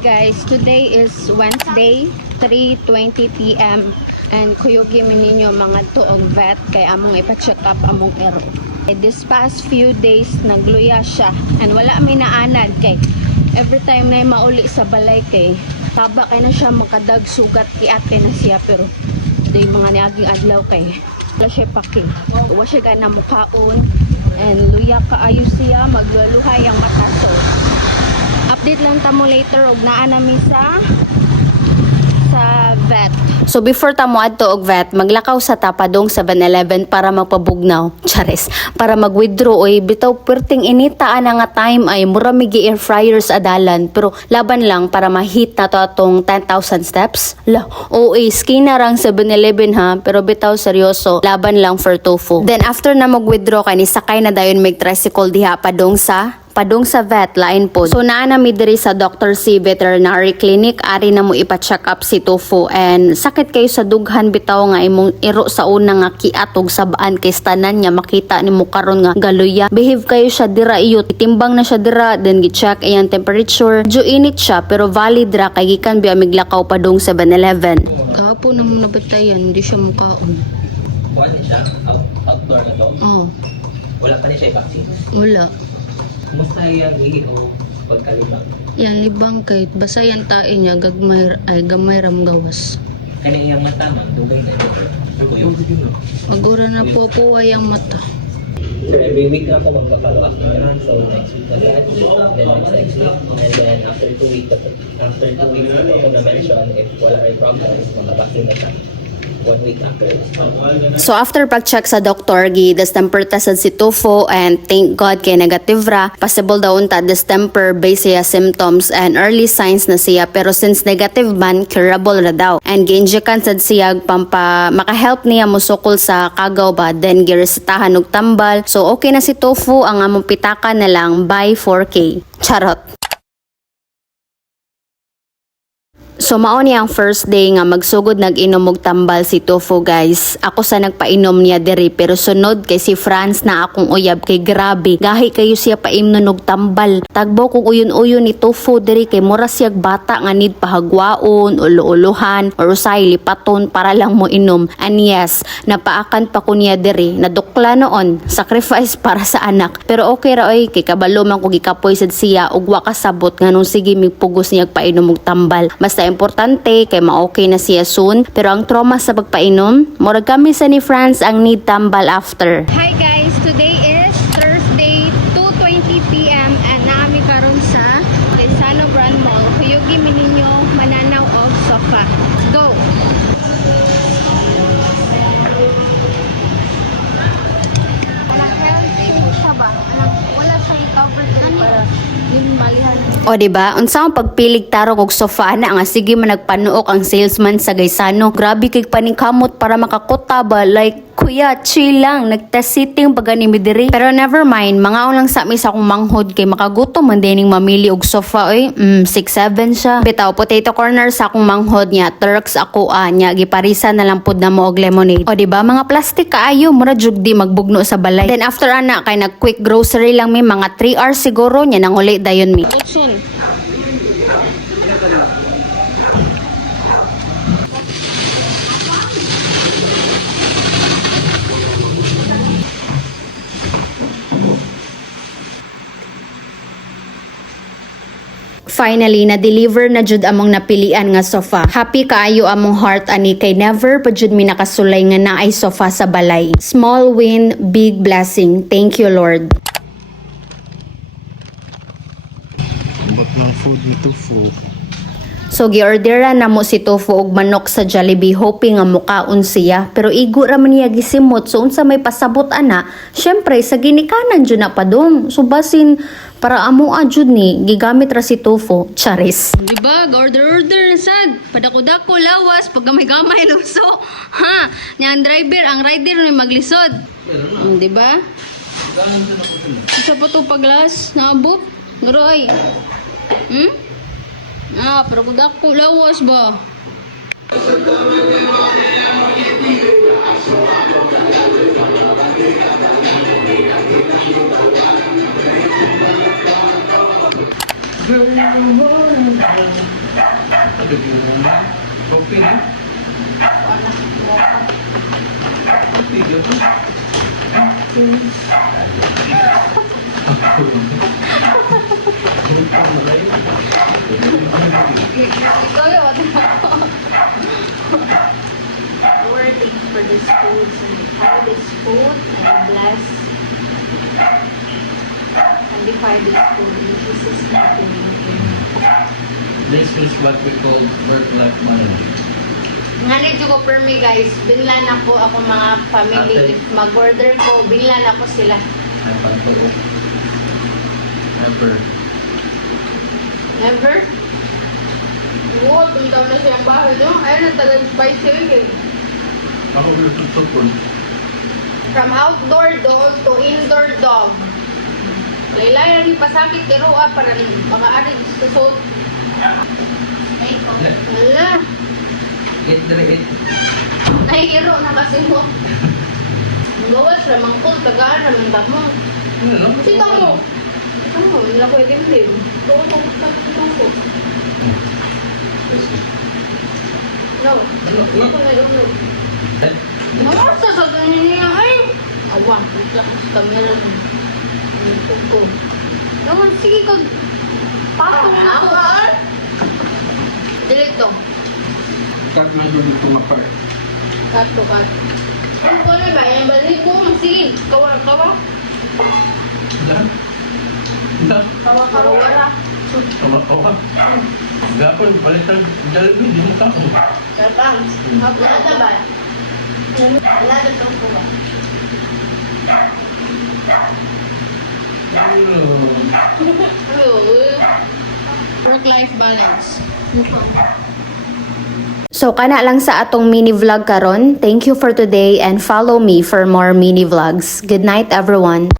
guys, today is Wednesday, 3:20 p.m. and kuyugi mi ninyo mga tuog vet kay among ipa-check up among ero. This past few days nagluya siya and wala mi naanad kay every time na mauli sa balay kay taba kay na siya makadag sugat kiat kay na siya pero day mga niaging adlaw kay wala siya paki. Wala siya ka na mukhaon and luya kaayo siya magluluhay ang mata. So update lang tamo later og naa nami sa vet. So before tamo adto og vet, maglakaw sa tapadong 7-Eleven para magpabugnaw. Chares, para mag-withdraw oy bitaw perting inita ana nga time ay mura migi air fryers adalan pero laban lang para ma-hit na to atong 10,000 steps. La, OA skin na rang 7-Eleven ha, pero bitaw seryoso, laban lang for tofu. Then after na mag-withdraw kay ni sakay na dayon mig tricycle diha padong sa vet lain po. So naa na mi diri sa Dr. C Veterinary Clinic, ari na mo ipa-check up si Tofu and sakit kayo sa dughan bitaw nga imong iro sa una nga kiatog sabaan kay stanan niya makita nimo karon nga galuya. Behave kayo siya dira iyo, timbang na siya dira then gi-check iyang temperature. Jo init siya pero valid ra kay gikan biya miglakaw padong 7-Eleven. Kahapon namong nabatayan, hindi siya mukhaon. Kuha siya? Outdoor na to? Wala pa niya siya vaccine? Wala. Kumusta yung o pagkalibang? Yan libang kay basa yan tae niya gamay ram gawas. Kaya iyang mata man, dugay na yun. Magura na po ang mata. So every week na ako magka-follow up na. So next week na lahat. Then next week. And then after 2 weeks, ako na mention if wala ay problems, mga na siya. 1 week after. So after pag-check sa doktor, gi-distemper tested si Tofu and thank God kay negative ra. Possible daw unta distemper based siya symptoms and early signs na siya pero since negative man, curable ra daw. And gi-injectan sad siya pampa maka-help niya musukol sa kagaw ba then giresetahan og tambal. So okay na si Tofu, ang among pitaka na lang by 4K. Charot. So mao ni ang first day nga magsugod nag-inom og tambal si Tofu guys. Ako sa nagpainom niya diri pero sunod kay si Franz na akong uyab kay grabe. Gahi kayo siya paimnon og tambal. Tagbo kog uyon-uyon ni Tofu diri kay mura siya bata nga need pahagwaon, ulo-uluhan or usay lipaton para lang mo inom. And yes, napaakan pa ko niya diri. Nadukla noon, sacrifice para sa anak. Pero okay ra oy kay kabalo man ko gikapoy sad siya ug wa kasabot nganong sige migpugos niya painom og tambal. Basta importante kay ma-okay na siya soon pero ang trauma sa pagpainom murag kami sa ni Franz ang need tambal after. Hi guys, today is Thursday 2:20 p.m. and naami karon sa Lisano Grand Mall. Kuyugi mi ninyo mananaw og sofa. Go. Anak healthy siya ba? Wala siya i-cover para yung malihan. O diba? Unsa ang pagpilig tarong og sofa na nga sige man nagpanuok ang salesman sa Gaisano. Grabe kay paningkamot para makakota ba like kuya, chill lang, nagtest sitting pag ni diri. Pero never mind, mga lang sa mi sa akong manghod kay makagutom man dining mamili og sofa oy. 6-7 siya. Bitaw potato corner sa akong manghod niya, Turks ako nya giparisa na lang pud na mo og lemonade. O diba mga plastic kaayo mura jud di magbugno sa balay. Then after ana kay nag quick grocery lang mi mga 3 hours siguro nya nang uli dayon mi. Soon. Finally, na-deliver na jud among napilian nga sofa. Happy kaayo among heart ani kay never pa jud mi nakasulay nga naay sofa sa balay. Small win, big blessing. Thank you Lord. Ambot ng food ni Tofu. So giorderan na mo si Tofu og manok sa Jollibee hoping nga mukaon siya pero igo ra man niya gisimot so unsa may pasabot ana syempre sa ginikanan jud na padong so basin para amo jud ni gigamit ra si Tofu. Charis. Diba? Order na sad. Padako-dako, lawas, pag gamay-gamay luso. Ha? Yan driver, ang rider na maglisod. Diba? Isa pa to paglas. Naabot. Ngaroy. Padako-dako, lawas ba? Kopi ni? Kopi dia tu. Ikaw yung wala ako. Lord, thank you for this food. Sanctify this food and bless. Sanctify this food in Jesus' name. This is what we call work-life balance. Nga ko per me guys, binlan ako mga family. Ate. If mag-order ko, binlan ako sila. Ay, pagpuro. Never. Never? Oo, tuntaw na siya ang bahay, no? Ayun na talagang spicy rin. Ako will tutupon. From outdoor dog to indoor dog. Laylay na pasakit pero para mga arid sa suit. Ay, ko. Wala. Eat dire eat. Nahihiro na kasi mo. Ang gawas lamang ko, tagaan naman mo. Ano no? Sita mo. Ano, nila pwedeng din. Tuko. No. Ano? Ako na yun. Eh? Namasa sa ganyan niya. Ay! Awa, ito sa camera. Ito ko. Naman, sige kag patong na ako. Delete to. Kat na doon ito nga pala. Kato. Ano ko na ba? Yan balik ko. Sige, kawa. Dan? Dan? Kawa. Kawa-kawa. Gapon, palitan. Jollibee, di mo tao. Katang. Wala na ba? Wala na itong kuha. Work-life balance. So kana lang sa atong mini vlog karon. Thank you for today and follow me for more mini vlogs. Good night everyone.